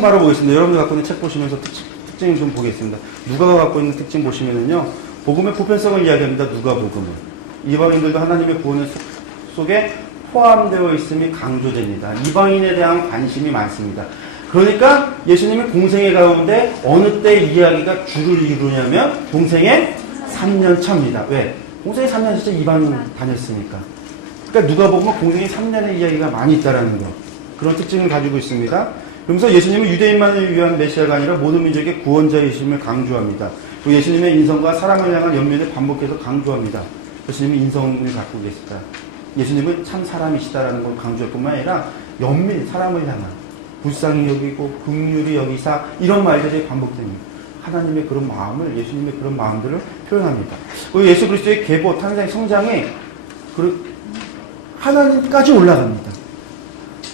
특징 바로 보겠습니다. 여러분들 갖고 있는 책 보시면서 특징 좀 보겠습니다. 누가가 갖고 있는 특징 보시면은요, 복음의 보편성을 이야기합니다. 누가복음은 이방인들도 하나님의 구원 속에 포함되어 있음이 강조됩니다. 이방인에 대한 관심이 많습니다. 그러니까 예수님의 공생애 가운데 어느 때 이야기가 주를 이루냐면 공생애 3년 차입니다. 왜? 공생애 3년 진짜 이방인 다녔으니까. 그러니까 누가복음은 공생애 3년의 이야기가 많이 있다라는 거. 그런 특징을 가지고 있습니다. 그러면서 예수님은 유대인만을 위한 메시아가 아니라 모든 민족의 구원자이심을 강조합니다. 그리고 예수님의 인성과 사람을 향한 연민을 반복해서 강조합니다. 예수님은 인성을 갖고 계시다. 예수님은 참 사람이시다라는 걸 강조할 뿐만 아니라 연민, 사람을 향한 불쌍히 여기고 긍휼히 여기사 이런 말들이 반복됩니다. 하나님의 그런 마음을, 예수님의 그런 마음들을 표현합니다. 그리고 예수 그리스도의 계보, 탄생, 성장이 하나님까지 올라갑니다.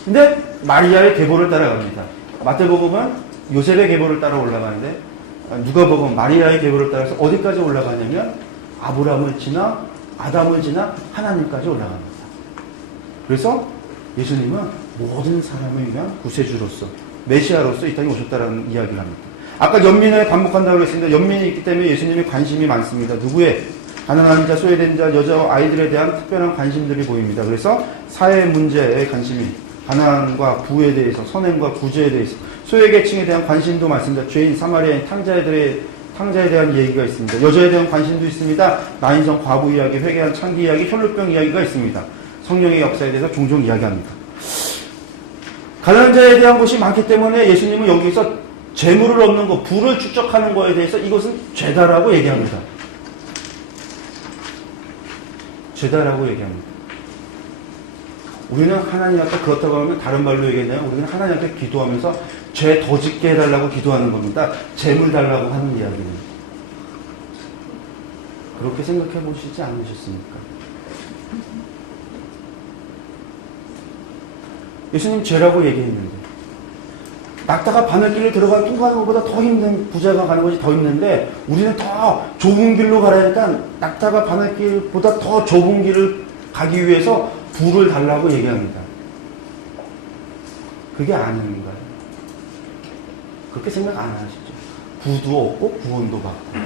근데 마리아의 계보를 따라갑니다. 마태복음은 요셉의 계보를 따라 올라가는데 누가복음 마리아의 계보를 따라서 어디까지 올라가냐면 아브라함을 지나 아담을 지나 하나님까지 올라갑니다. 그래서 예수님은 모든 사람을 위한 구세주로서 메시아로서 이 땅에 오셨다라는 이야기를 합니다. 아까 연민을 반복한다고 했습니다. 연민이 있기 때문에 예수님의 관심이 많습니다. 누구의? 가난한 자, 소외된 자, 여자, 아이들에 대한 특별한 관심들이 보입니다. 그래서 사회 문제에 관심이, 가난과 부에 대해서, 선행과 구제에 대해서, 소외계층에 대한 관심도 많습니다. 죄인, 사마리아인, 탕자에 대한 얘기가 있습니다. 여자에 대한 관심도 있습니다. 나인성 과부 이야기, 회개한 창기 이야기, 혈루병 이야기가 있습니다. 성령의 역사에 대해서 종종 이야기합니다. 가난한 자에 대한 것이 많기 때문에 예수님은 여기서 재물을 얻는 것, 부를 축적하는 것에 대해서 이것은 죄다라고 얘기합니다. 죄다라고 얘기합니다. 우리는 하나님한테 그렇다고 하면 다른 말로 얘기했나요? 우리는 하나님한테 기도하면서 죄 더 짓게 해달라고 기도하는 겁니다. 재물 달라고 하는 이야기는. 그렇게 생각해 보시지 않으셨습니까? 예수님 죄라고 얘기했는데 낙타가 바늘길을 통과하는 것보다 더 힘든 부자가 가는 것이 더 힘든데 우리는 더 좁은 길로 가라니까 낙타가 바늘길보다 더 좁은 길을 가기 위해서 부를 달라고 얘기합니다. 그게 아닌가요? 그렇게 생각 안 하시죠? 부도 없고 구원도 받고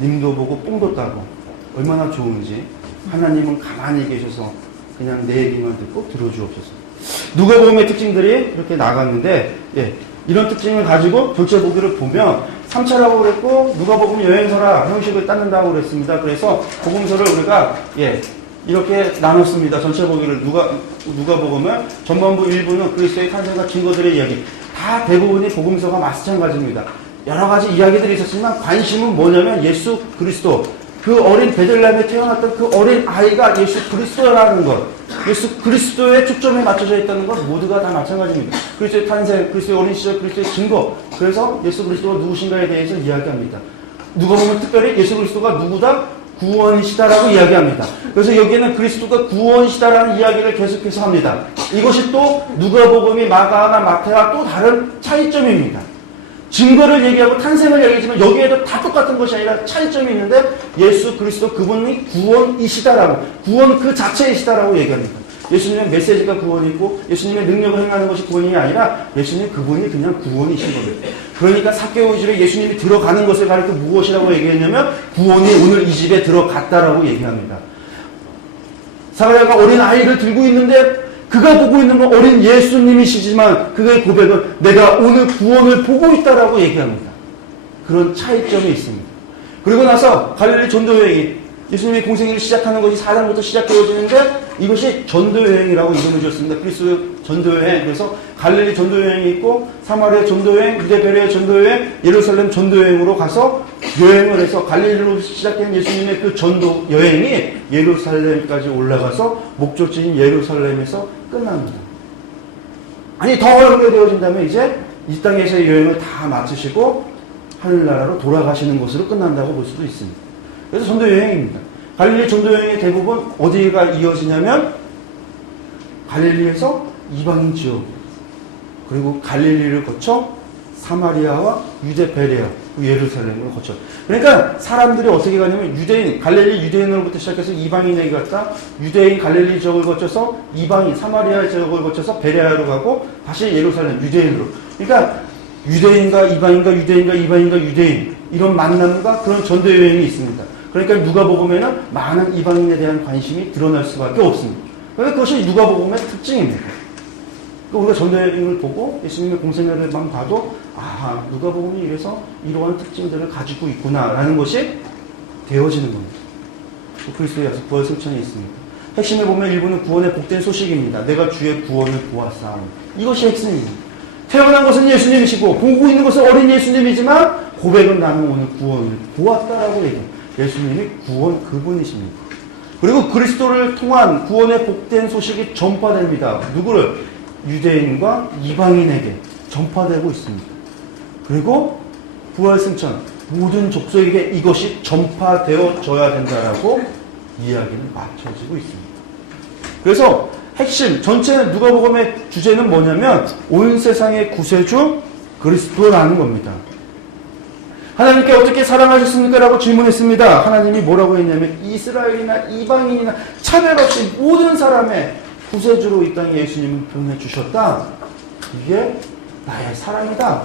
님도 보고 뽕도 따고 얼마나 좋은지 하나님은 가만히 계셔서 그냥 내 얘기만 듣고 들어주옵소서. 누가복음의 특징들이 이렇게 나갔는데 이런 특징을 가지고 둘째 보기를 보면 3차라고 그랬고 누가복음 여행서라 형식을 따는다고 그랬습니다. 그래서 복음서를 우리가 이렇게 나눴습니다. 전체 보기를 누가복음은 전반부 1부는 그리스도의 탄생과 증거들의 이야기 다 대부분이 복음서가 마찬가지입니다. 여러 가지 이야기들이 있었지만 관심은 뭐냐면 예수 그리스도 그 어린 베들레헴에 태어났던 그 어린 아이가 예수 그리스도라는 것, 예수 그리스도의 초점에 맞춰져 있다는 것 모두가 다 마찬가지입니다. 그리스도의 탄생, 그리스도의 어린 시절, 그리스도의 증거. 그래서 예수 그리스도가 누구신가에 대해서 이야기합니다. 누가복음은 특별히 예수 그리스도가 누구다? 구원이시다라고 이야기합니다. 그래서 여기에는 그리스도가 구원이시다라는 이야기를 계속해서 합니다. 이것이 또 누가복음이 마가나 마태와 또 다른 차이점입니다. 증거를 얘기하고 탄생을 얘기하지만 여기에도 다 똑같은 것이 아니라 차이점이 있는데 예수 그리스도 그분이 구원이시다라고 구원 그 자체이시다라고 얘기합니다. 예수님의 메시지가 구원이고 예수님의 능력을 행하는 것이 구원이 아니라 예수님 그분이 그냥 구원이신 겁니다. 그러니까 삭개오 집에 예수님이 들어가는 것을 가리켜 무엇이라고 얘기했냐면 구원이 오늘 이 집에 들어갔다라고 얘기합니다. 사가랴가 어린 아이를 들고 있는데 그가 보고 있는 건 어린 예수님이시지만 그의 고백은 내가 오늘 구원을 보고 있다라고 얘기합니다. 그런 차이점이 있습니다. 그리고 나서 갈릴리 전도여행이 예수님의 공생애를 시작하는 것이 4장부터 시작되어지는데 이것이 전도여행이라고 이름을 지었습니다. 그리스도 전도여행. 그래서 갈릴리 전도여행이 있고 사마리아 전도여행, 유대 베레아 전도여행, 예루살렘 전도여행으로 가서 여행을 해서 갈릴리로 시작된 예수님의 그 전도여행이 예루살렘까지 올라가서 목적지인 예루살렘에서 끝납니다. 아니 더 어렵게 되어진다면 이제 이 땅에서의 여행을 다 마치시고 하늘나라로 돌아가시는 것으로 끝난다고 볼 수도 있습니다. 그래서 전도여행입니다. 갈릴리 전도여행의 대부분 어디가 이어지냐면 갈릴리에서 이방인 지역 그리고 갈릴리를 거쳐 사마리아와 유대 베레아 예루살렘으로 거쳐. 그러니까 사람들이 어떻게 가냐면 유대인 갈릴리 유대인으로부터 시작해서 이방인에게 갔다 유대인 갈릴리 지역을 거쳐서 이방인 사마리아 지역을 거쳐서 베레아로 가고 다시 예루살렘 유대인으로. 그러니까 유대인과 이방인과 유대인과 이방인과 유대인 이런 만남과 그런 전도 여행이 있습니다. 그러니까 누가복음에는 많은 이방인에 대한 관심이 드러날 수밖에 없습니다. 그러니까 그것이 누가복음의 특징입니다. 그러니까 우리가 전도 여행을 보고 예수님의 공생애를만 봐도 아 누가복음이 이래서 이러한 특징들을 가지고 있구나라는 것이 되어지는 겁니다. 그리스도의 약속 부활 승천이 있습니다. 핵심에 보면 일부는 구원의 복된 소식입니다. 내가 주의 구원을 보았사오니 이것이 핵심입니다. 태어난 것은 예수님이시고 보고 있는 것은 어린 예수님이지만 고백은 나는 오늘 구원을 보았다라고 얘기해요. 예수님이 구원 그분이십니다. 그리고 그리스도를 통한 구원의 복된 소식이 전파됩니다. 누구를? 유대인과 이방인에게 전파되고 있습니다. 그리고 부활승천 모든 족속에게 이것이 전파되어져야 된다라고 이야기는 맞춰지고 있습니다. 그래서 핵심 전체 누가복음의 주제는 뭐냐면 온 세상의 구세주 그리스도라는 겁니다. 하나님께 어떻게 사랑하셨습니까? 라고 질문했습니다. 하나님이 뭐라고 했냐면 이스라엘이나 이방인이나 차별 없이 모든 사람의 구세주로 이 땅에 예수님을 보내주셨다. 이게 나의 사랑이다.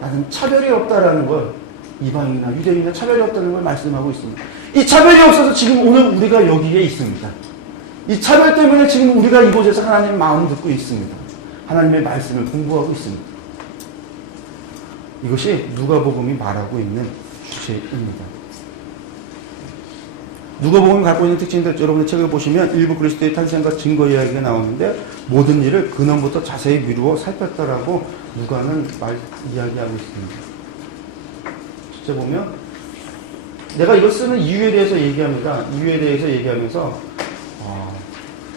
나는 차별이 없다라는 걸 이방인이나 유대인이나 차별이 없다는 걸 말씀하고 있습니다. 이 차별이 없어서 지금 오늘 우리가 여기에 있습니다. 이 차별 때문에 지금 우리가 이곳에서 하나님의 마음 듣고 있습니다. 하나님의 말씀을 공부하고 있습니다. 이것이 누가복음이 말하고 있는 주제입니다. 누가복음이 갖고 있는 특징들 여러분의 책을 보시면 일부 그리스도의 탄생과 증거 이야기가 나오는데 모든 일을 근원부터 자세히 미루어 살폈다라고 누가는 이야기하고 있습니다. 실제 보면 내가 이걸 쓰는 이유에 대해서 얘기합니다. 이유에 대해서 얘기하면서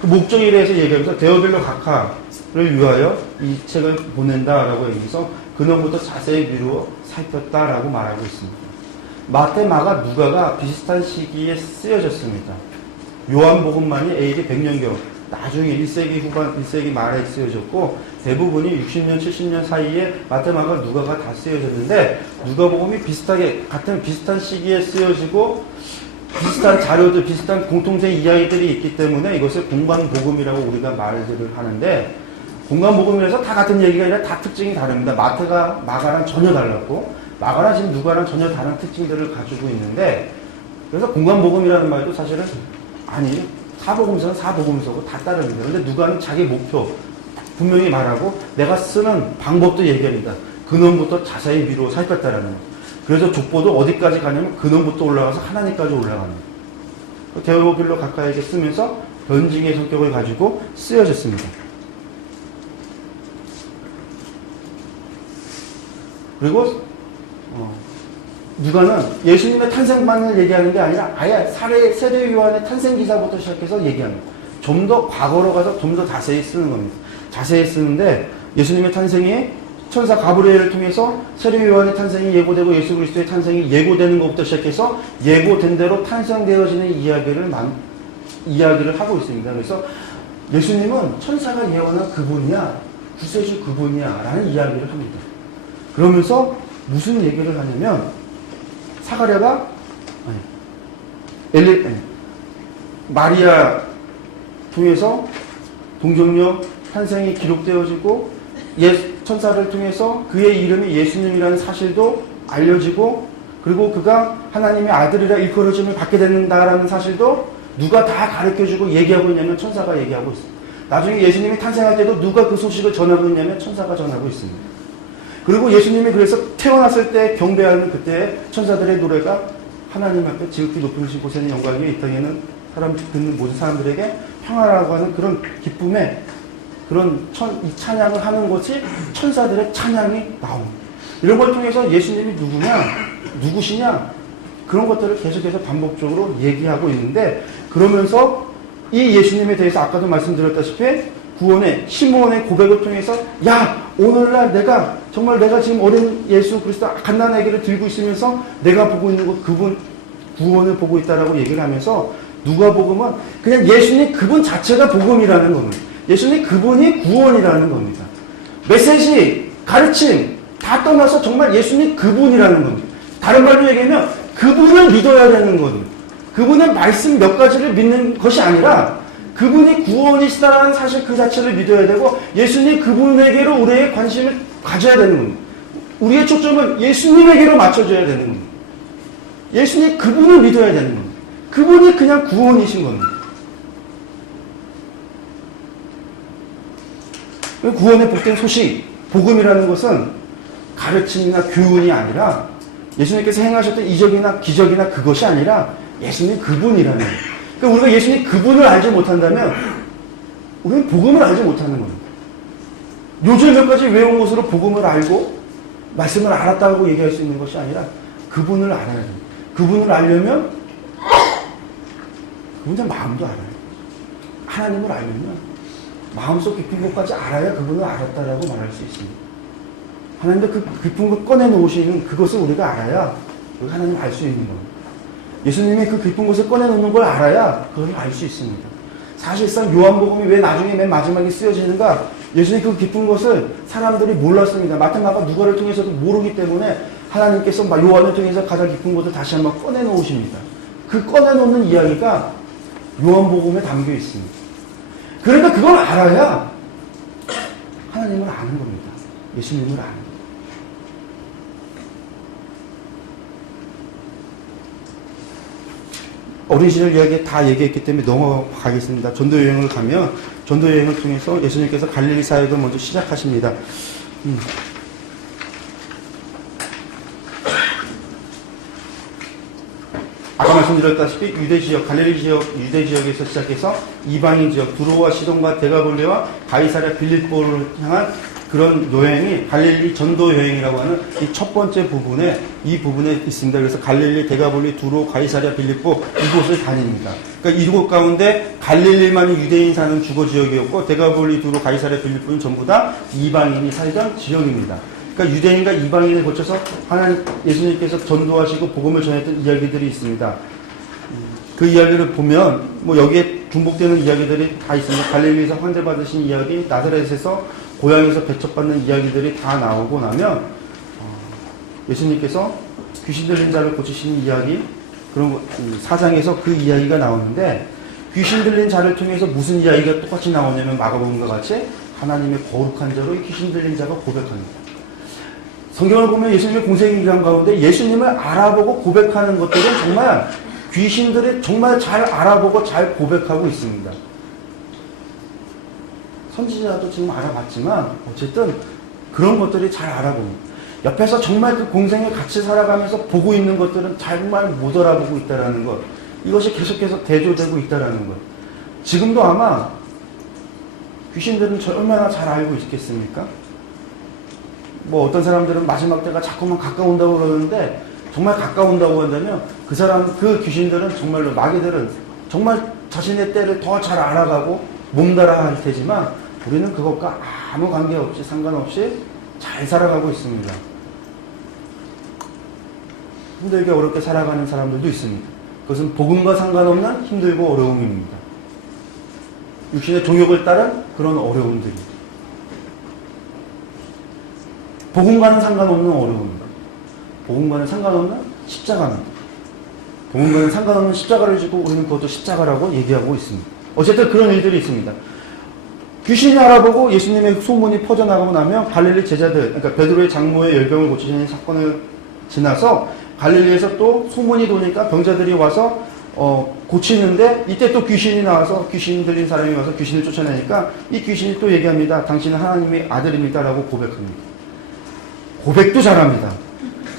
그 목적에 대해서 얘기하면서 데오빌로 각하를 위하여 이 책을 보낸다라고 얘기해서 근원부터 자세히 미루어 살폈다라고 말하고 있습니다. 마태, 마가, 누가가 비슷한 시기에 쓰여졌습니다. 요한복음만이 AD 100년경 나중에 1세기 후반, 1세기 말에 쓰여졌고 대부분이 60년, 70년 사이에 마태, 마가, 누가가 다 쓰여졌는데 누가복음이 비슷한 시기에 쓰여지고 비슷한 자료들, 비슷한 공통된 이야기들이 있기 때문에 이것을 공관복음이라고 우리가 말을 하는데 공관복음이라서 다 같은 얘기가 아니라 다 특징이 다릅니다. 마태가 마가랑 전혀 달랐고 마가랑 지금 누가랑 전혀 다른 특징들을 가지고 있는데 그래서 공관복음이라는 말도 사실은 아니 사복음서는 사복음서고 다 다릅니다. 그런데 누가는 자기 목표 분명히 말하고 내가 쓰는 방법도 얘기합니다. 근원부터 자세히 미루어 살폈다라는 거. 그래서 족보도 어디까지 가냐면 근원부터 올라가서 하나님까지 올라가는 거예요. 데오빌로 각하에게 쓰면서 변증의 성격을 가지고 쓰여졌습니다. 그리고 누가는 예수님의 탄생만을 얘기하는 게 아니라 아예 세례 요한의 탄생 기사부터 시작해서 얘기합니다. 좀 더 과거로 가서 좀 더 자세히 쓰는 겁니다. 자세히 쓰는데 예수님의 탄생이 천사 가브리엘을 통해서 세례 요한의 탄생이 예고되고 예수 그리스도의 탄생이 예고되는 것부터 시작해서 예고된 대로 탄생되어지는 이야기를 하고 있습니다. 그래서 예수님은 천사가 예언한 그분이야, 구세주 그분이야 라는 이야기를 합니다. 그러면서 무슨 얘기를 하냐면 사가랴가 마리아 통해서 동정녀 탄생이 기록되어지고 천사를 통해서 그의 이름이 예수님이라는 사실도 알려지고 그리고 그가 하나님의 아들이라 일컬어짐을 받게 된다라는 사실도 누가 다 가르쳐주고 얘기하고 있냐면 천사가 얘기하고 있습니다. 나중에 예수님이 탄생할 때도 누가 그 소식을 전하고 있냐면 천사가 전하고 있습니다. 그리고 예수님이 그래서 태어났을 때 경배하는 그때 천사들의 노래가 하나님 앞에 지극히 높은 곳에는 영광이 이 땅에는 듣는 모든 사람들에게 평화라고 하는 그런 기쁨의 그런 이 찬양을 하는 것이 천사들의 찬양이 나옵니다. 이런 걸 통해서 예수님이 누구시냐 그런 것들을 계속해서 반복적으로 얘기하고 있는데 그러면서 이 예수님에 대해서 아까도 말씀드렸다시피 구원의 시므온의 고백을 통해서 야 오늘날 내가 지금 어린 예수 그리스도 갓난 아기를 들고 있으면서 내가 보고 있는 것 그분 구원을 보고 있다라고 얘기를 하면서 누가복음은 그냥 예수님 그분 자체가 복음이라는 겁니다. 예수님 그분이 구원이라는 겁니다. 메시지, 가르침 다 떠나서 정말 예수님 그분이라는 겁니다. 다른 말로 얘기하면 그분을 믿어야 되는 겁니다. 그분의 말씀 몇 가지를 믿는 것이 아니라 그분이 구원이시다라는 사실 그 자체를 믿어야 되고 예수님 그분에게로 우리의 관심을 가져야 되는 겁니다. 우리의 초점은 예수님에게로 맞춰줘야 되는 겁니다. 예수님 그분을 믿어야 되는 겁니다. 그분이 그냥 구원이신 겁니다. 구원의 복된 소식, 복음이라는 것은 가르침이나 교훈이 아니라 예수님께서 행하셨던 이적이나 기적이나 그것이 아니라 예수님 그분이라는 거예요. 그러니까 우리가 예수님 그분을 알지 못한다면 우리는 복음을 알지 못하는 겁니다. 요절 몇 가지 외운 것으로 복음을 알고 말씀을 알았다고 얘기할 수 있는 것이 아니라 그분을 알아야 됩니다. 그분을 알려면 그분의 마음도 알아요. 하나님을 알려면 마음속 깊은 것까지 알아야 그분을 알았다라고 말할 수 있습니다. 하나님도 그 깊은 것 꺼내놓으시는 그것을 우리가 알아야 하나님을 알 수 있는 겁니다. 예수님이 그 깊은 것을 꺼내놓는 걸 알아야 그걸 알 수 있습니다. 사실상 요한복음이 왜 나중에 맨 마지막에 쓰여지는가? 예수님 그 깊은 것을 사람들이 몰랐습니다. 마태, 마가, 누가를 통해서도 모르기 때문에 하나님께서 요한을 통해서 가장 깊은 것을 다시 한번 꺼내놓으십니다. 그 꺼내놓는 이야기가 요한복음에 담겨 있습니다. 그러니까 그걸 알아야 하나님을 아는 겁니다. 예수님을 아는 겁니다. 어린 시절 이야기 다 얘기했기 때문에 넘어가겠습니다. 전도 여행을 가면 전도 여행을 통해서 예수님께서 갈릴리 사역을 먼저 시작하십니다. 아까 말씀드렸다시피 유대 지역, 갈릴리 지역, 유대 지역에서 시작해서 이방인 지역, 두로와 시돈과 데가볼레와 가이사랴 빌립보를 향한 그런 여행이 갈릴리 전도 여행이라고 하는 이 첫 번째 부분에 이 부분에 있습니다. 그래서 갈릴리, 데가볼리, 두로, 가이사랴, 빌립보 이곳을 다닙니다. 그러니까 이곳 가운데 갈릴리만이 유대인 사는 주거 지역이었고 데가볼리, 두로, 가이사랴, 빌립보는 전부 다 이방인이 살던 지역입니다. 그러니까 유대인과 이방인을 거쳐서 하나님 예수님께서 전도하시고 복음을 전했던 이야기들이 있습니다. 그 이야기를 보면 뭐 여기에 중복되는 이야기들이 다 있습니다. 갈릴리에서 환대 받으신 이야기, 나사렛에서 고향에서 배척받는 이야기들이 다 나오고 나면 예수님께서 귀신 들린 자를 고치시는 이야기 그런 4장에서 그 이야기가 나오는데 귀신 들린 자를 통해서 무슨 이야기가 똑같이 나오냐면 마가복음과 같이 하나님의 거룩한 자로 이 귀신 들린 자가 고백합니다. 성경을 보면 예수님의 공생의 기간 가운데 예수님을 알아보고 고백하는 것들은 정말 귀신들이 정말 잘 알아보고 잘 고백하고 있습니다. 선지자도 지금 알아봤지만 어쨌든 그런 것들이 잘 알아봅니다. 옆에서 정말 그 공생을 같이 살아가면서 보고 있는 것들은 정말 못 알아보고 있다는 것. 이것이 계속해서 대조되고 있다는 것. 지금도 아마 귀신들은 얼마나 잘 알고 있겠습니까? 뭐 어떤 사람들은 마지막 때가 자꾸만 가까운다고 그러는데 정말 가까운다고 한다면 그 사람, 그 귀신들은 정말로 마귀들은 정말 자신의 때를 더 잘 알아가고 몸달아 할 테지만 우리는 그것과 아무 관계없이 상관없이 잘 살아가고 있습니다. 힘들게 어렵게 살아가는 사람들도 있습니다. 그것은 복음과 상관없는 힘들고 어려움입니다. 육신의 종욕을 따른 그런 어려움들입니다. 복음과는 상관없는 어려움입니다. 복음과는 상관없는 십자가입니다. 복음과는 상관없는 십자가를 지고 우리는 그것도 십자가라고 얘기하고 있습니다. 어쨌든 그런 일들이 있습니다. 귀신이 알아보고 예수님의 소문이 퍼져나가고 나면 갈릴리 제자들, 그러니까 베드로의 장모의 열병을 고치시는 사건을 지나서 갈릴리에서 또 소문이 도니까 병자들이 와서 고치는데 이때 또 귀신이 나와서 귀신 들린 사람이 와서 귀신을 쫓아내니까 이 귀신이 또 얘기합니다. 당신은 하나님의 아들입니다라고 고백합니다. 고백도 잘합니다.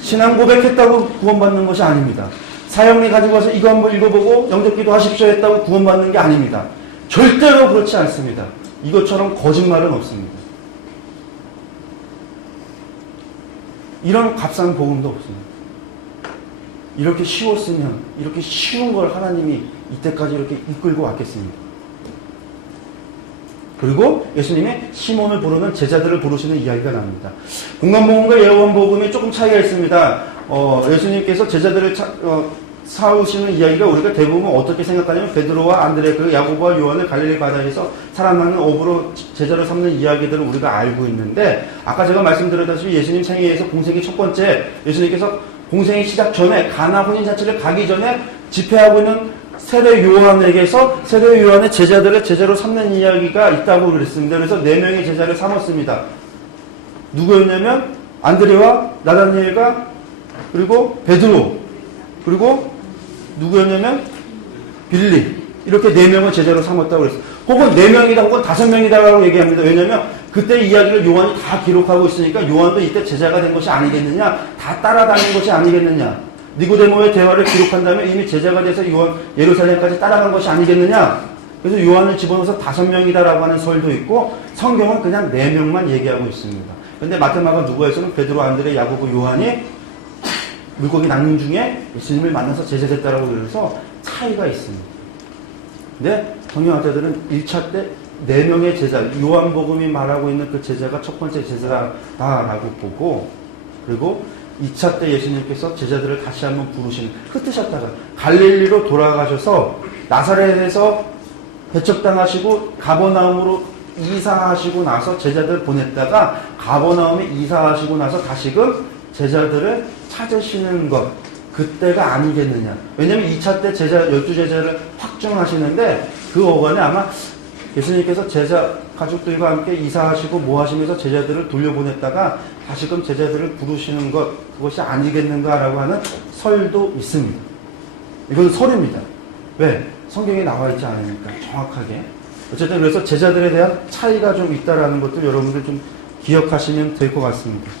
신앙 고백했다고 구원받는 것이 아닙니다. 사형리 가지고 와서 이거 한번 읽어보고 영접기도 하십시오 했다고 구원받는 게 아닙니다. 절대로 그렇지 않습니다. 이것처럼 거짓말은 없습니다. 이런 값싼 복음도 없습니다. 이렇게 쉬웠으면 이렇게 쉬운 걸 하나님이 이때까지 이렇게 이끌고 왔겠습니다. 그리고 예수님의 시몬을 부르는 제자들을 부르시는 이야기가 나옵니다. 공간복음과 요한복음에 조금 차이가 있습니다. 예수님께서 제자들을 사오시는 이야기가 우리가 대부분 어떻게 생각하냐면 베드로와 안드레, 그 야고보와 요한을 갈릴리 바다에서 살아나는 어부로 제자로 삼는 이야기들을 우리가 알고 있는데 아까 제가 말씀드렸다시피 예수님 생애에서 공생의 첫 번째 예수님께서 공생의 시작 전에 가나 혼인잔치를 가기 전에 집회하고 있는 세례 요한에게서 세례 요한의 제자들을 제자로 삼는 이야기가 있다고 그랬습니다. 그래서 4명의 제자를 삼았습니다. 누구였냐면 안드레와 나다니엘과 그리고 베드로 그리고 누구였냐면 빌립 이렇게 4명을 제자로 삼았다고 그랬어요. 혹은 4명이다 혹은 5명이다라고 얘기합니다. 왜냐하면 그때 이야기를 요한이 다 기록하고 있으니까 요한도 이때 제자가 된 것이 아니겠느냐, 다 따라다닌 것이 아니겠느냐, 니고데모의 대화를 기록한다면 이미 제자가 돼서 요한 예루살렘까지 따라간 것이 아니겠느냐. 그래서 요한을 집어넣어서 5명이다라고 하는 설도 있고 성경은 그냥 4명만 얘기하고 있습니다. 근데 마태마가 누가에서는 베드로, 안드레, 야고보, 요한이 물고기 낚는 중에 예수님을 만나서 제자됐다라고 그래서 차이가 있습니다. 근데 성경학자들은 1차 때 4명의 제자, 요한복음이 말하고 있는 그 제자가 첫 번째 제자다라고 보고, 그리고 2차 때 예수님께서 제자들을 다시 한번 부르시는, 흩으셨다가 갈릴리로 돌아가셔서 나사렛에서 배척당하시고 가버나움으로 이사하시고 나서 제자들 보냈다가 가버나움에 이사하시고 나서 다시금 제자들을 찾으시는 것, 그때가 아니겠느냐. 왜냐하면 2차 때 12제자를 확정하시는데 그 어간에 아마 예수님께서 제자 가족들과 함께 이사하시고 뭐 하시면서 제자들을 돌려보냈다가 다시금 제자들을 부르시는 것, 그것이 아니겠는가라고 하는 설도 있습니다. 이건 설입니다. 왜? 성경에 나와 있지 않으니까 정확하게. 어쨌든 그래서 제자들에 대한 차이가 좀 있다라는 것들 여러분들 좀 기억하시면 될 것 같습니다.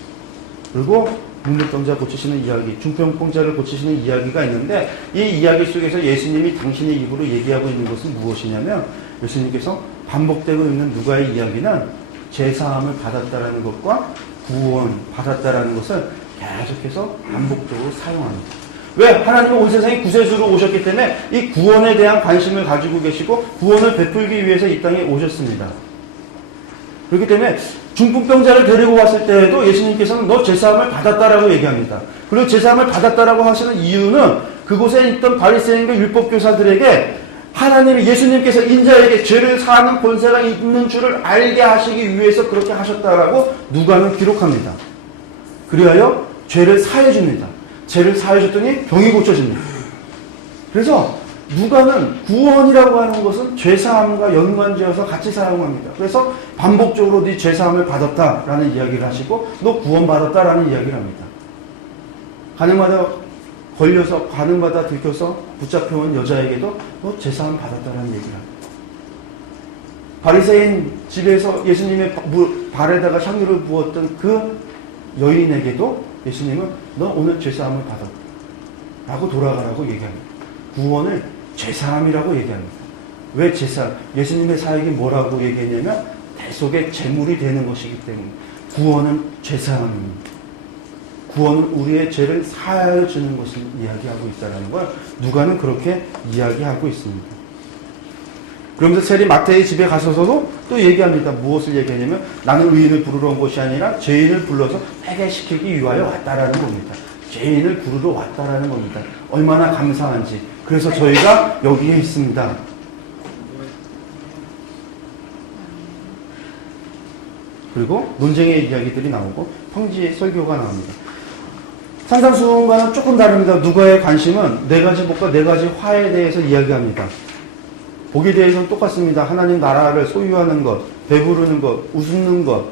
그리고 문둥병자 고치시는 이야기, 중풍병자를 고치시는 이야기가 있는데 이 이야기 속에서 예수님이 당신의 입으로 얘기하고 있는 것은 무엇이냐면 예수님께서 반복되고 있는 누가의 이야기는 죄사함을 받았다라는 것과 구원 받았다라는 것을 계속해서 반복적으로 사용합니다. 왜? 하나님은 온 세상에 구세주로 오셨기 때문에 이 구원에 대한 관심을 가지고 계시고 구원을 베풀기 위해서 이 땅에 오셨습니다. 그렇기 때문에 중풍병자를 데리고 왔을 때에도 예수님께서는 너 죄사함을 받았다라고 얘기합니다. 그리고 죄사함을 받았다라고 하시는 이유는 그곳에 있던 바리새인과 율법교사들에게 하나님이 예수님께서 인자에게 죄를 사하는 권세가 있는 줄을 알게 하시기 위해서 그렇게 하셨다라고 누가는 기록합니다. 그리하여 죄를 사해 줍니다. 죄를 사해 줬더니 병이 고쳐집니다. 그래서 누가는 구원이라고 하는 것은 죄사함과 연관지어서 같이 사용합니다. 그래서 반복적으로 네 죄사함을 받았다라는 이야기를 하시고 너 구원받았다라는 이야기를 합니다. 가늠하다 걸려서 가늠하다 들켜서 붙잡혀온 여자에게도 너 죄사함 받았다라는 얘기를 합니다. 바리새인 집에서 예수님의 발에다가 향유를 부었던 그 여인에게도 예수님은 너 오늘 죄사함을 받았다 라고 돌아가라고 얘기합니다. 구원을 죄사함이라고 얘기합니다. 왜 죄사함? 예수님의 사역이 뭐라고 얘기했냐면 대속의 제물이 되는 것이기 때문에 구원은 죄사함입니다. 구원은 우리의 죄를 사하여 주는 것을 이야기하고 있다는 걸 누가는 그렇게 이야기하고 있습니다. 그러면서 세리 마태의 집에 가서서도 또 얘기합니다. 무엇을 얘기하냐면 나는 의인을 부르러 온 것이 아니라 죄인을 불러서 회개시키기 위하여 왔다라는 겁니다. 죄인을 부르러 왔다라는 겁니다. 얼마나 감사한지. 그래서 저희가 여기에 있습니다. 그리고 논쟁의 이야기들이 나오고 평지의 설교가 나옵니다. 산상수훈과는 조금 다릅니다. 누가의 관심은 4가지 복과 4가지 화에 대해서 이야기합니다. 복에 대해서는 똑같습니다. 하나님 나라를 소유하는 것, 배부르는 것, 웃는 것,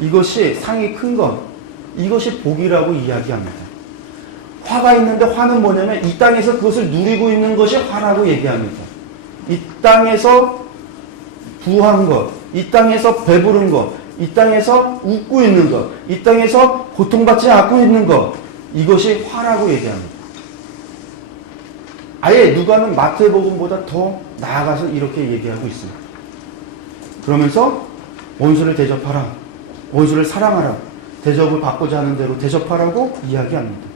이것이 상이 큰 것, 이것이 복이라고 이야기합니다. 화가 있는데 화는 뭐냐면 이 땅에서 그것을 누리고 있는 것이 화라고 얘기합니다. 이 땅에서 부한 것, 이 땅에서 배부른 것, 이 땅에서 웃고 있는 것, 이 땅에서 고통받지 않고 있는 것, 이것이 화라고 얘기합니다. 아예 누가는 마태복음보다 더 나아가서 이렇게 얘기하고 있습니다. 그러면서 원수를 대접하라, 원수를 사랑하라, 대접을 받고자 하는 대로 대접하라고 이야기합니다.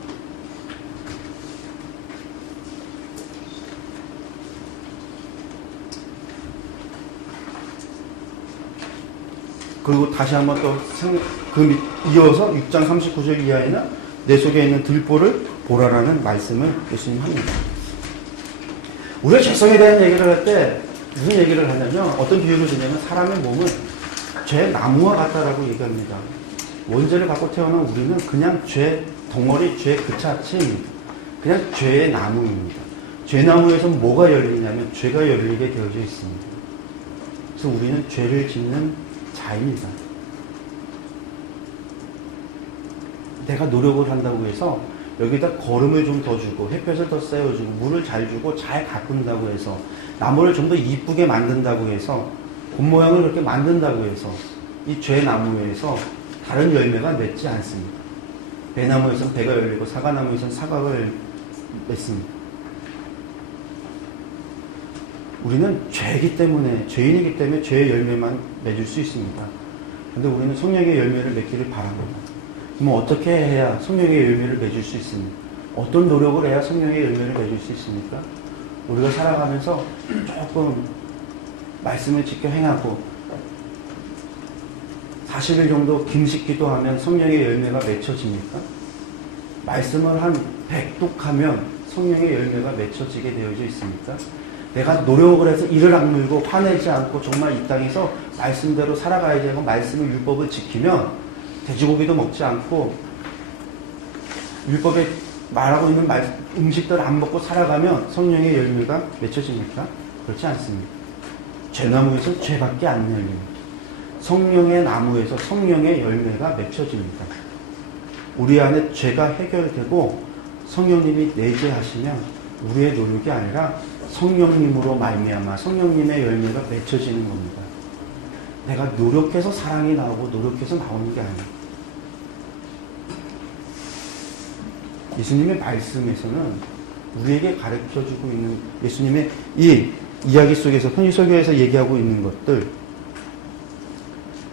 그리고 다시 한번 또 이어서 6장 39절 이하에는 내 속에 있는 들보를 보라라는 말씀을 예수님 합니다. 우리가 죄성에 대한 얘기를 할 때 무슨 얘기를 하냐면 어떤 비유를 드냐면 사람의 몸은 죄 나무와 같다라고 얘기합니다. 원죄를 갖고 태어난 우리는 그냥 죄 덩어리, 죄 그 자체입니다. 그냥 죄의 나무입니다. 죄나무에서 뭐가 열리냐면 죄가 열리게 되어져 있습니다. 그래서 우리는 죄를 짓는 자입니다. 내가 노력을 한다고 해서 여기다 거름을 좀 더 주고 햇볕을 더 쐬어주고 물을 잘 주고 잘 가꾼다고 해서 나무를 좀 더 이쁘게 만든다고 해서 본 모양을 그렇게 만든다고 해서 이 죄나무에서 다른 열매가 맺지 않습니다. 배나무에서는 배가 열리고 사과나무에서는 사과가 맺습니다. 우리는 죄이기 때문에, 죄인이기 때문에 죄의 열매만 맺을 수 있습니다. 그런데 우리는 성령의 열매를 맺기를 바랍니다. 그럼 어떻게 해야 성령의 열매를 맺을 수 있습니까? 어떤 노력을 해야 성령의 열매를 맺을 수 있습니까? 우리가 살아가면서 조금 말씀을 지켜 행하고 40일 정도 김식 기도하면 성령의 열매가 맺혀집니까? 말씀을 한 100독하면 성령의 열매가 맺혀지게 되어져 있습니까? 내가 노력을 해서 이를 악물고 화내지 않고 정말 이 땅에서 말씀대로 살아가야지 하고 말씀을 율법을 지키면 돼지고기도 먹지 않고 율법에 말하고 있는 음식들 안 먹고 살아가면 성령의 열매가 맺혀집니까? 그렇지 않습니다. 죄나무에서 죄밖에 안 열립니다. 성령의 나무에서 성령의 열매가 맺혀집니다. 우리 안에 죄가 해결되고 성령님이 내재하시면 우리의 노력이 아니라 성령님으로 말미암아 성령님의 열매가 맺혀지는 겁니다. 내가 노력해서 사랑이 나오고 노력해서 나오는 게 아니에요. 예수님의 말씀에서는 우리에게 가르쳐주고 있는 예수님의 이 이야기 속에서 편지설교에서 얘기하고 있는 것들,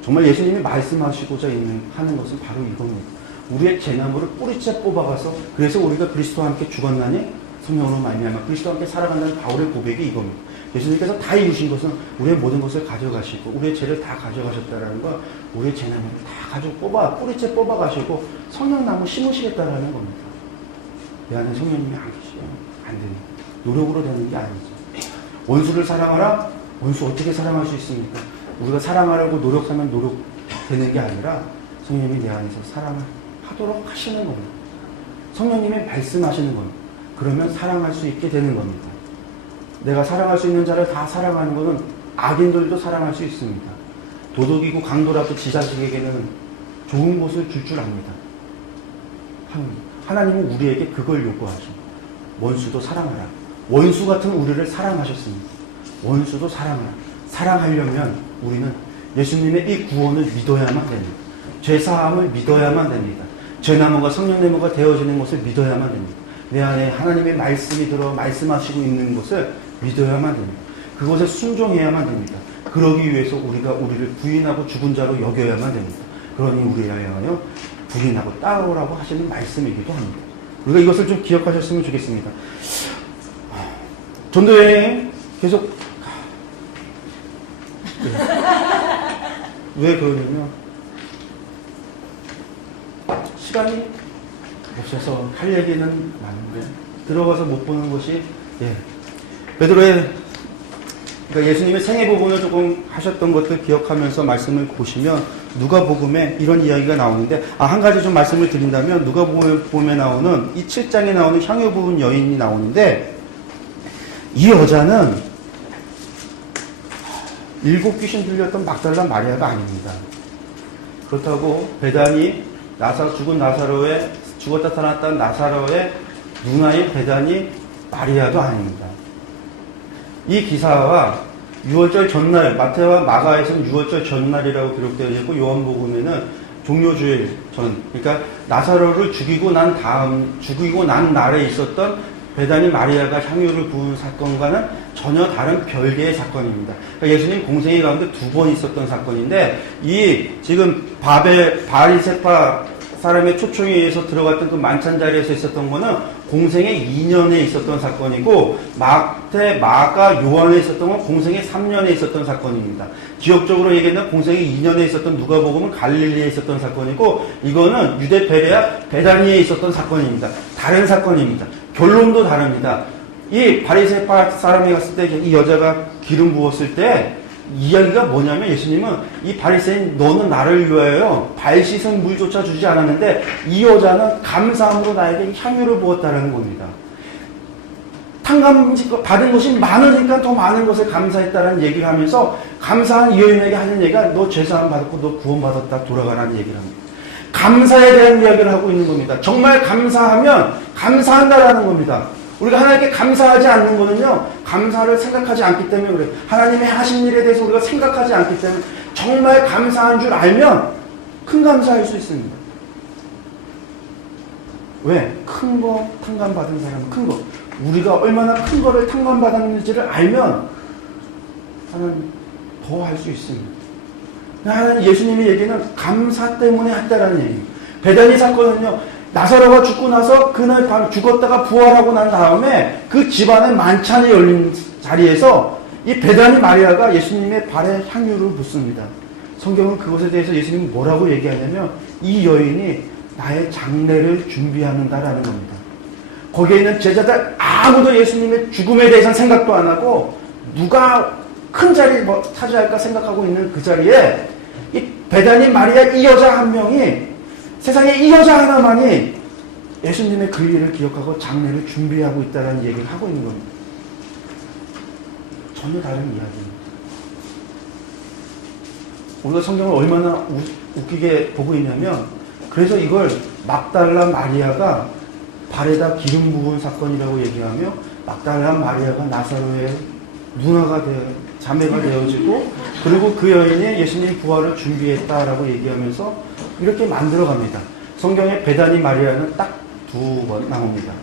정말 예수님이 말씀하시고자 하는 것은 바로 이겁니다. 우리의 죄나무를 뿌리째 뽑아가서 그래서 우리가 그리스도와 함께 죽었나니 성령으로 말미암아 그리스도와 함께 살아간다는 바울의 고백이 이겁니다. 예수님께서 다 이루신 것은 우리의 모든 것을 가져가시고 우리의 죄를 다 가져가셨다는 거, 우리의 죄나무를 다 뿌리째 뽑아가시고 성령나무 심으시겠다라는 겁니다. 내 안에 성령님이 안 계시면 안 됩니다. 노력으로 되는 게 아니죠. 원수를 사랑하라? 원수 어떻게 사랑할 수 있습니까? 우리가 사랑하려고 노력하면 노력되는 게 아니라 성령님이 내 안에서 사랑을 하도록 하시는 겁니다. 성령님이 말씀하시는 겁니다. 그러면 사랑할 수 있게 되는 겁니다. 내가 사랑할 수 있는 자를 다 사랑하는 것은 악인들도 사랑할 수 있습니다. 도덕이고 강도라도 지 자식에게는 좋은 것을 줄 압니다. 하나님은 우리에게 그걸 요구하십니다. 원수도 사랑하라. 원수 같은 우리를 사랑하셨습니다. 원수도 사랑하라. 사랑하려면 우리는 예수님의 이 구원을 믿어야만 됩니다. 죄사함을 믿어야만 됩니다. 죄나무가 성령나무가 되어지는 것을 믿어야만 됩니다. 내 안에 하나님의 말씀이 들어 말씀하시고 있는 것을 믿어야만 됩니다. 그것에 순종해야만 됩니다. 그러기 위해서 우리가 우리를 부인하고 죽은 자로 여겨야만 됩니다. 그러니 우리에 하여 부인하고 따르라고 하시는 말씀이기도 합니다. 우리가 이것을 좀 기억하셨으면 좋겠습니다. 전도여행 계속 왜 그러냐면 시간이 없어서 할 얘기는 많은데 들어가서 못 보는 것이 베드로의 그러니까 예수님의 생애 부분을 조금 하셨던 것들 기억하면서 말씀을 보시면 누가복음에 이런 이야기가 나오는데 한 가지 좀 말씀을 드린다면 누가복음에 나오는 이 7장에 나오는 향유 부분 여인이 나오는데 이 여자는 7 귀신 들렸던 막달라 마리아가 아닙니다. 그렇다고 베다니 죽은 나사로의 죽었다 살았던 나사로의 누나인 베다니 마리아도 아닙니다. 이 기사와 6월절 전날, 마태와 마가에서는 6월절 전날이라고 기록되어 있고 요한복음에는 종료주일 전, 그러니까 나사로를 죽이고 난 날에 있었던 베다니 마리아가 향유를 부은 사건과는 전혀 다른 별개의 사건입니다. 그러니까 예수님 공생애 가운데 2번 있었던 사건인데 이 지금 바리새파 사람의 초청에 의해서 들어갔던 그 만찬 자리에서 있었던 거는 공생의 2년에 있었던 사건이고 마태, 마가, 요한에 있었던 건 공생의 3년에 있었던 사건입니다. 기억적으로 얘기하면 공생의 2년에 있었던 누가복음은 갈릴리에 있었던 사건이고 이거는 유대 베다니에 있었던 사건입니다. 다른 사건입니다. 결론도 다릅니다. 이 바리새파 사람이 갔을 때 이 여자가 기름 부었을 때 이야기가 뭐냐면 예수님은 이 바리새인 너는 나를 위하여 발 씻은 물조차 주지 않았는데 이 여자는 감사함으로 나에게 향유를 부었다는 겁니다. 탕감 받은 것이 많으니까 더 많은 것을 감사했다는 얘기를 하면서 감사한 이 여인에게 하는 얘기가 너 죄사함 받았고 너 구원 받았다 돌아가라는 얘기를 합니다. 감사에 대한 이야기를 하고 있는 겁니다. 정말 감사하면 감사한다라는 겁니다. 우리가 하나님께 감사하지 않는 거는요, 감사를 생각하지 않기 때문에 그래요. 하나님의 하신 일에 대해서 우리가 생각하지 않기 때문에 정말 감사한 줄 알면 큰 감사할 수 있습니다. 왜? 큰 거 탕감받은 사람은 큰 거. 우리가 얼마나 큰 거를 탕감받았는지를 알면 하나님 더 할 수 있습니다. 하나님 예수님의 얘기는 감사 때문에 했다라는 얘기입니다. 베다니 사건은요, 나사로가 죽고 나서 그날 밤 죽었다가 부활하고 난 다음에 그 집안에 만찬이 열린 자리에서 이 베다니 마리아가 예수님의 발에 향유를 붓습니다. 성경은 그것에 대해서 예수님이 뭐라고 얘기하냐면 이 여인이 나의 장례를 준비하는다라는 겁니다. 거기에 있는 제자들 아무도 예수님의 죽음에 대해서는 생각도 안 하고 누가 큰 자리 차지할까 생각하고 있는 그 자리에 이 베다니 마리아 이 여자 한 명이 세상에 이 여자 하나만이 예수님의 그 일을 기억하고 장례를 준비하고 있다는 얘기를 하고 있는 겁니다. 전혀 다른 이야기입니다. 우리가 성경을 얼마나 웃기게 보고 있냐면 그래서 이걸 막달라 마리아가 발에다 기름 부은 사건이라고 얘기하며 막달라 마리아가 나사로의 누나가 자매가 되어지고 그리고 그 여인이 예수님 부활을 준비했다라고 얘기하면서 이렇게 만들어갑니다. 성경에 베다니 마리아는 딱 2번 나옵니다.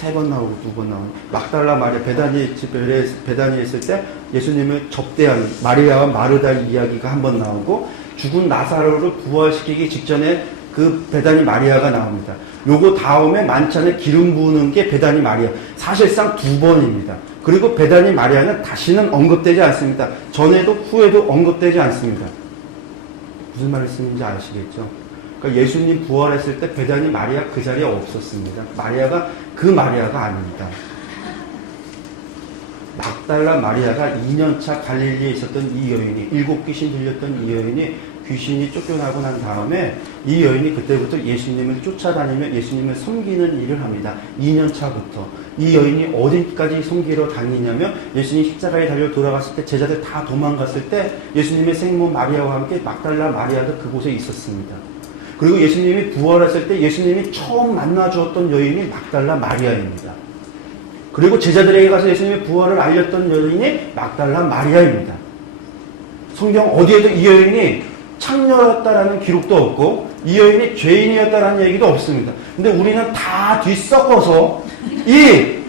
3번 나오고 2번 나오고 막달라 마리아 베다니에 있을 때 예수님을 접대한 마리아와 마르다 이야기가 한 번 나오고 죽은 나사로를 부활시키기 직전에 그 베다니 마리아가 나옵니다. 요거 다음에 만찬에 기름 부으는 게 베다니 마리아. 사실상 2번입니다. 그리고 베다니 마리아는 다시는 언급되지 않습니다. 전에도 후에도 언급되지 않습니다. 무슨 말씀인지 아시겠죠? 그러니까 예수님 부활했을 때 베다니 마리아 그 자리에 없었습니다. 마리아가 그 마리아가 아닙니다. 막달라 마리아가 2년차 갈릴리에 있었던 이 여인이 7 귀신 들렸던 이 여인이 귀신이 쫓겨나고 난 다음에 이 여인이 그때부터 예수님을 쫓아다니며 예수님을 섬기는 일을 합니다. 2년 차부터. 이 여인이 어디까지 섬기러 다니냐면 예수님 십자가에 달려 돌아갔을 때 제자들 다 도망갔을 때 예수님의 생모 마리아와 함께 막달라 마리아도 그곳에 있었습니다. 그리고 예수님이 부활했을 때 예수님이 처음 만나 주었던 여인이 막달라 마리아입니다. 그리고 제자들에게 가서 예수님의 부활을 알렸던 여인이 막달라 마리아입니다. 성경 어디에도 이 여인이 창녀였다라는 기록도 없고 이 여인이 죄인이었다라는 얘기도 없습니다. 근데 우리는 다 뒤섞어서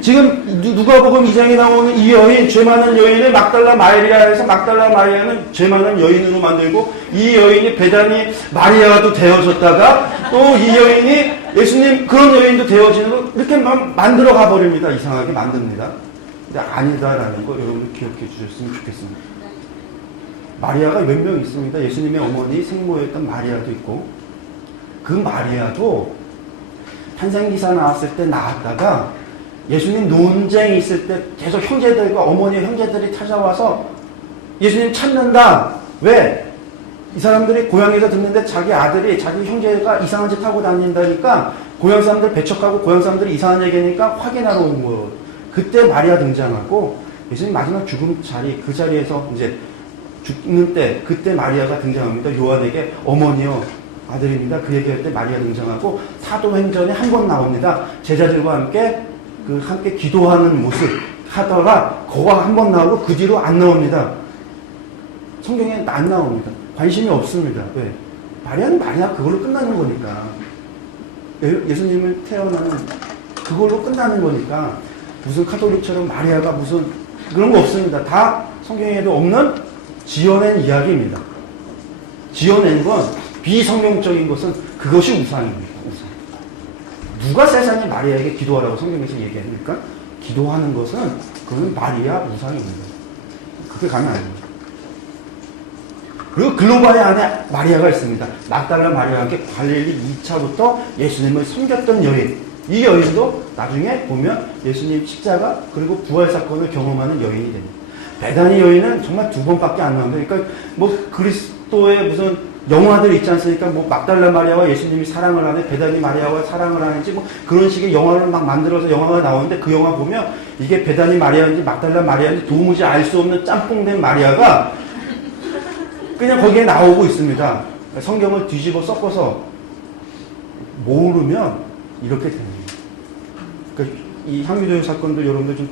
지금 누가복음 2장에 나오는 이 여인, 죄 많은 여인을 막달라 마리아에서 막달라 마리아는 죄 많은 여인으로 만들고 이 여인이 베다니 마리아도 되어졌다가 또 이 여인이 예수님 그런 여인도 되어지는 거 이렇게 만들어 가버립니다. 이상하게 만듭니다. 근데 아니다라는 거 여러분들 기억해 주셨으면 좋겠습니다. 마리아가 몇 명 있습니다. 예수님의 어머니 생모였던 마리아도 있고 그 마리아도 탄생기사 나왔을 때 나왔다가 예수님 논쟁이 있을 때 계속 형제들과 어머니 형제들이 찾아와서 예수님 찾는다. 왜? 이 사람들이 고향에서 듣는데 자기 아들이 자기 형제가 이상한 짓 하고 다닌다니까 고향 사람들 배척하고 고향 사람들이 이상한 얘기하니까 확인하러 온 거예요. 그때 마리아 등장하고 예수님 마지막 죽음 자리 그 자리에서 이제 죽는 때 그때 마리아가 등장합니다. 요한에게 어머니요 아들입니다. 그 얘기할 때 마리아 등장하고 사도행전에 한 번 나옵니다. 제자들과 함께 기도하는 모습 하다가 거가 한 번 나오고 그 뒤로 안 나옵니다. 성경에 안 나옵니다. 관심이 없습니다. 왜? 마리아는 마리아 그걸로 끝나는 거니까. 예수님을 태어나는 그걸로 끝나는 거니까 무슨 카톨릭처럼 마리아가 무슨 그런 거 없습니다. 다 성경에도 없는 지어낸 이야기입니다. 지어낸 건 비성경적인 것은 그것이 우상입니다. 우상. 누가 세상에 마리아에게 기도하라고 성경에서 얘기합니까? 기도하는 것은 그건 마리아 우상입니다. 그게 가면 안 됩니다. 그리고 글로바에 안에 마리아가 있습니다. 막달라 마리아와 함께 갈릴리 2차부터 예수님을 섬겼던 여인. 이 여인도 나중에 보면 예수님 십자가 그리고 부활 사건을 경험하는 여인이 됩니다. 베다니 여인은 정말 2번밖에 안 나옵니다. 그러니까 뭐 그리스도의 무슨 영화들 있지 않습니까? 뭐 막달라 마리아와 예수님이 사랑을 하네, 베다니 마리아와 사랑을 하는지 뭐 그런 식의 영화를 막 만들어서 영화가 나오는데 그 영화 보면 이게 베다니 마리아인지 막달라 마리아인지 도무지 알 수 없는 짬뽕된 마리아가 그냥 거기에 나오고 있습니다. 성경을 뒤집어 섞어서 모르면 이렇게 됩니다. 그러니까 이 향유도의 사건도 여러분들 좀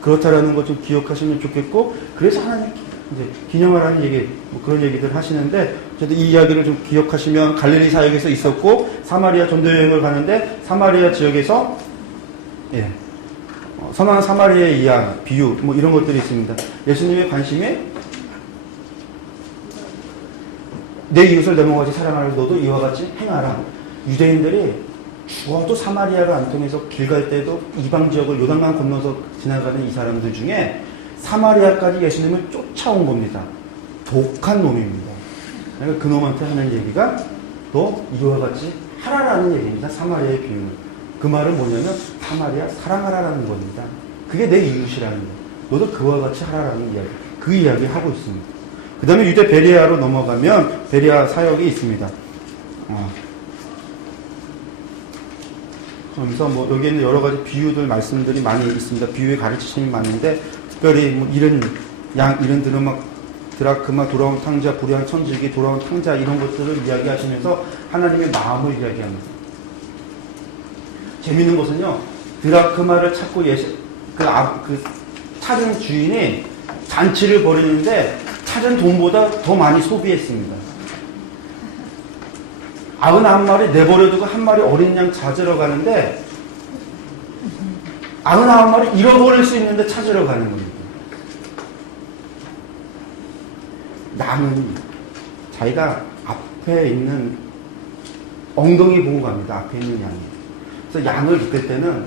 그렇다라는 것 좀 기억하시면 좋겠고, 그래서 하나님 이제 기념하라는 얘기, 뭐 그런 얘기들 하시는데, 저도 이 이야기를 좀 기억하시면 갈릴리 사역에서 있었고, 사마리아 전도 여행을 가는데, 사마리아 지역에서, 선한 사마리아의 이야기, 비유, 뭐 이런 것들이 있습니다. 예수님의 관심이 내 이웃을 내 몸같이 사랑하라, 너도 이와 같이 행하라. 유대인들이 죽어도 사마리아를 안 통해서 길 갈 때도 이방 지역을 요단강 건너서 지나가는 이 사람들 중에 사마리아까지 예수님을 쫓아온 겁니다. 독한 놈입니다. 그러니까 그 놈한테 하는 얘기가 또 이와 같이 하라라는 얘기입니다. 사마리아의 비유는. 그 말은 뭐냐면 사마리아 사랑하라라는 겁니다. 그게 내 이웃이라는 거예요. 너도 그와 같이 하라라는 이야기. 그 이야기 하고 있습니다. 그 다음에 유대 베레아로 넘어가면 베레아 사역이 있습니다. 그래서 뭐 여기에는 여러 가지 비유들 말씀들이 많이 있습니다. 비유의 가르치심이 많은데, 특별히 뭐 이런 드라막, 드라크마, 돌아온 탕자, 불의한 천지기, 돌아온 탕자, 이런 것들을 이야기하시면서 하나님의 마음을 이야기합니다. 재밌는 것은요, 드라크마를 찾고 찾은 주인이 잔치를 벌이는데 찾은 돈보다 더 많이 소비했습니다. 91마리 내버려두고 한 마리 어린 양 찾으러 가는데 91마리 잃어버릴 수 있는데 찾으러 가는 겁니다. 양은 자기가 앞에 있는 엉덩이 보고 갑니다. 앞에 있는 양이. 그래서 양을 이끌 때는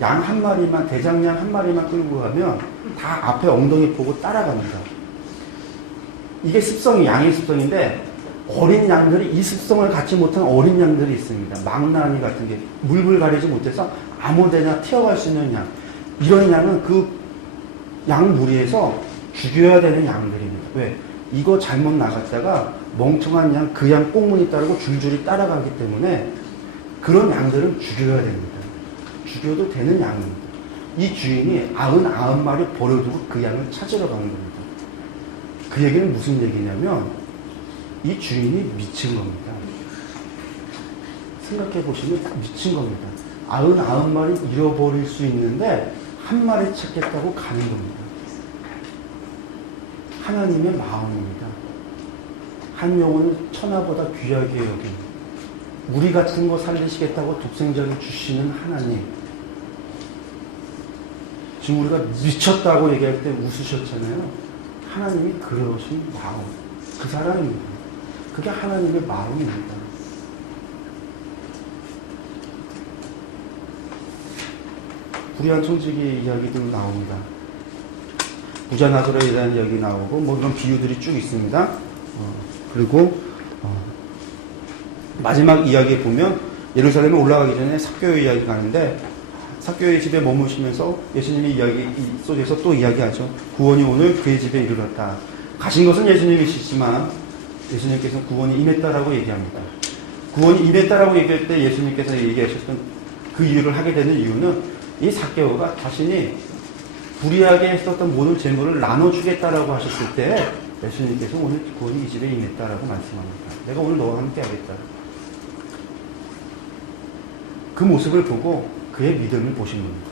양 한 마리만, 대장양 한 마리만 끌고 가면 다 앞에 엉덩이 보고 따라갑니다. 이게 습성이, 양의 습성인데, 어린 양들이 이 습성을 갖지 못한 어린 양들이 있습니다. 망나니 같은 게 물불 가리지 못해서 아무데나 튀어갈 수 있는 양. 이런 양은 그 양 무리에서 죽여야 되는 양들입니다. 왜? 이거 잘못 나갔다가 멍청한 양, 그 양 꽁무니 따르고 줄줄이 따라가기 때문에 그런 양들은 죽여야 됩니다. 죽여도 되는 양입니다. 이 주인이 99마리 버려두고 그 양을 찾으러 가는 겁니다. 그 얘기는 무슨 얘기냐면 이 주인이 미친 겁니다. 생각해 보시면 미친 겁니다. 99마리 잃어버릴 수 있는데 한 마리 찾겠다고 가는 겁니다. 하나님의 마음입니다. 한 영혼을 천하보다 귀하게 여긴 우리 같은 거 살리시겠다고 독생자를 주시는 하나님. 지금 우리가 미쳤다고 얘기할 때 웃으셨잖아요. 하나님이 그러신 마음, 그 사랑입니다. 그게 하나님의 마음입니다. 불의한 천지기 이야기도 나옵니다. 부자 나사로에 대한 이야기 나오고 뭐 이런 비유들이 쭉 있습니다. 그리고 마지막 이야기에 보면 예루살렘에 올라가기 전에 삭개오의 이야기가 가는데 삭개오의 집에 머무시면서 예수님의 이야기 속에서 또 이야기하죠. 구원이 오늘 그의 집에 이르렀다. 가신 것은 예수님이시지만 예수님께서 구원이 임했다라고 얘기합니다. 구원이 임했다라고 얘기할 때 예수님께서 얘기하셨던 그 이유를 하게 되는 이유는 이 삭개오가 자신이 불의하게 했었던 모든 재물을 나눠주겠다라고 하셨을 때 예수님께서 오늘 구원이 이 집에 임했다라고 말씀합니다. 내가 오늘 너와 함께 하겠다. 그 모습을 보고 그의 믿음을 보신 겁니다.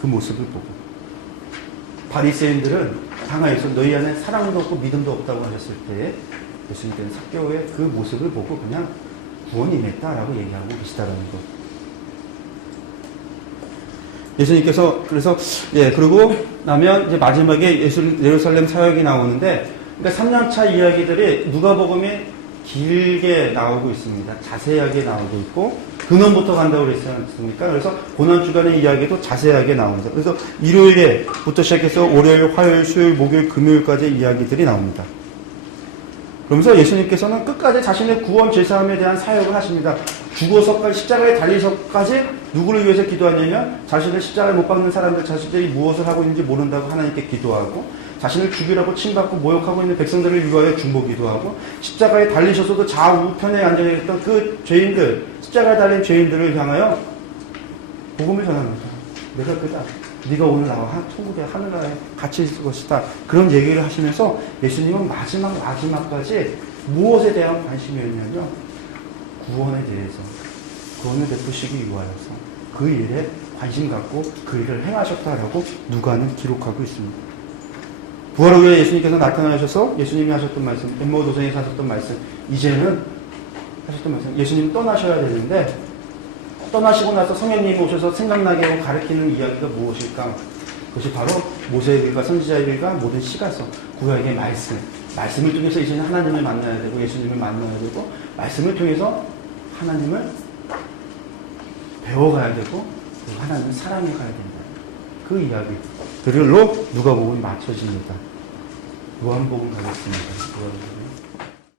그 모습을 보고. 바리새인들은 당하여서 너희 안에 사랑도 없고 믿음도 없다고 하셨을 때 예수님께서는 삭개오의 그 모습을 보고 그냥 구원이 임했다라고 얘기하고 계시다라는 것. 예수님께서 그래서 그러고 나면 이제 마지막에 예루살렘 사역이 나오는데, 그러니까 3년차 이야기들이 누가복음에 길게 나오고 있습니다. 자세하게 나오고 있고 근원부터 간다고 그랬지 않습니까? 그래서 고난 주간의 이야기도 자세하게 나옵니다. 그래서 일요일에부터 시작해서 월요일, 화요일, 수요일, 목요일, 금요일까지 이야기들이 나옵니다. 그러면서 예수님께서는 끝까지 자신의 구원 제사함에 대한 사역을 하십니다. 죽어서까지 십자가에 달리서까지 누구를 위해서 기도하냐면 자신을 십자가에 못 박는 사람들 자신들이 무엇을 하고 있는지 모른다고 하나님께 기도하고, 자신을 죽이라고 침받고 모욕하고 있는 백성들을 위하여 중보기도하고, 십자가에 달리셔서도 좌우편에 앉아있던 그 죄인들, 십자가에 달린 죄인들을 향하여 복음을 전합니다. 내가 그다. 네가 오늘 나와 천국의 하늘나라에 같이 있을 것이다. 그런 얘기를 하시면서 예수님은 마지막까지 무엇에 대한 관심이었냐면요. 구원에 대해서. 구원을 베푸시기 위하여서 그 일에 관심 갖고 그 일을 행하셨다라고 누가는 기록하고 있습니다. 부활 후에 예수님께서 나타나셔서 예수님이 하셨던 말씀, 엠마오 도성에서 하셨던 말씀, 이제는 하셨던 말씀, 예수님 떠나셔야 되는데 떠나시고 나서 성령님이 오셔서 생각나게 하고 가르치는 이야기가 무엇일까? 그것이 바로 모세의 일과 선지자의 일과 모든 시가서, 구약의 말씀, 말씀을 통해서 이제는 하나님을 만나야 되고 예수님을 만나야 되고 말씀을 통해서 하나님을 배워가야 되고 하나님을 사랑해 가야 된다. 그 이야기들로 누가복음이 맞춰집니다. 요한복음 가겠습니다. 요한복음.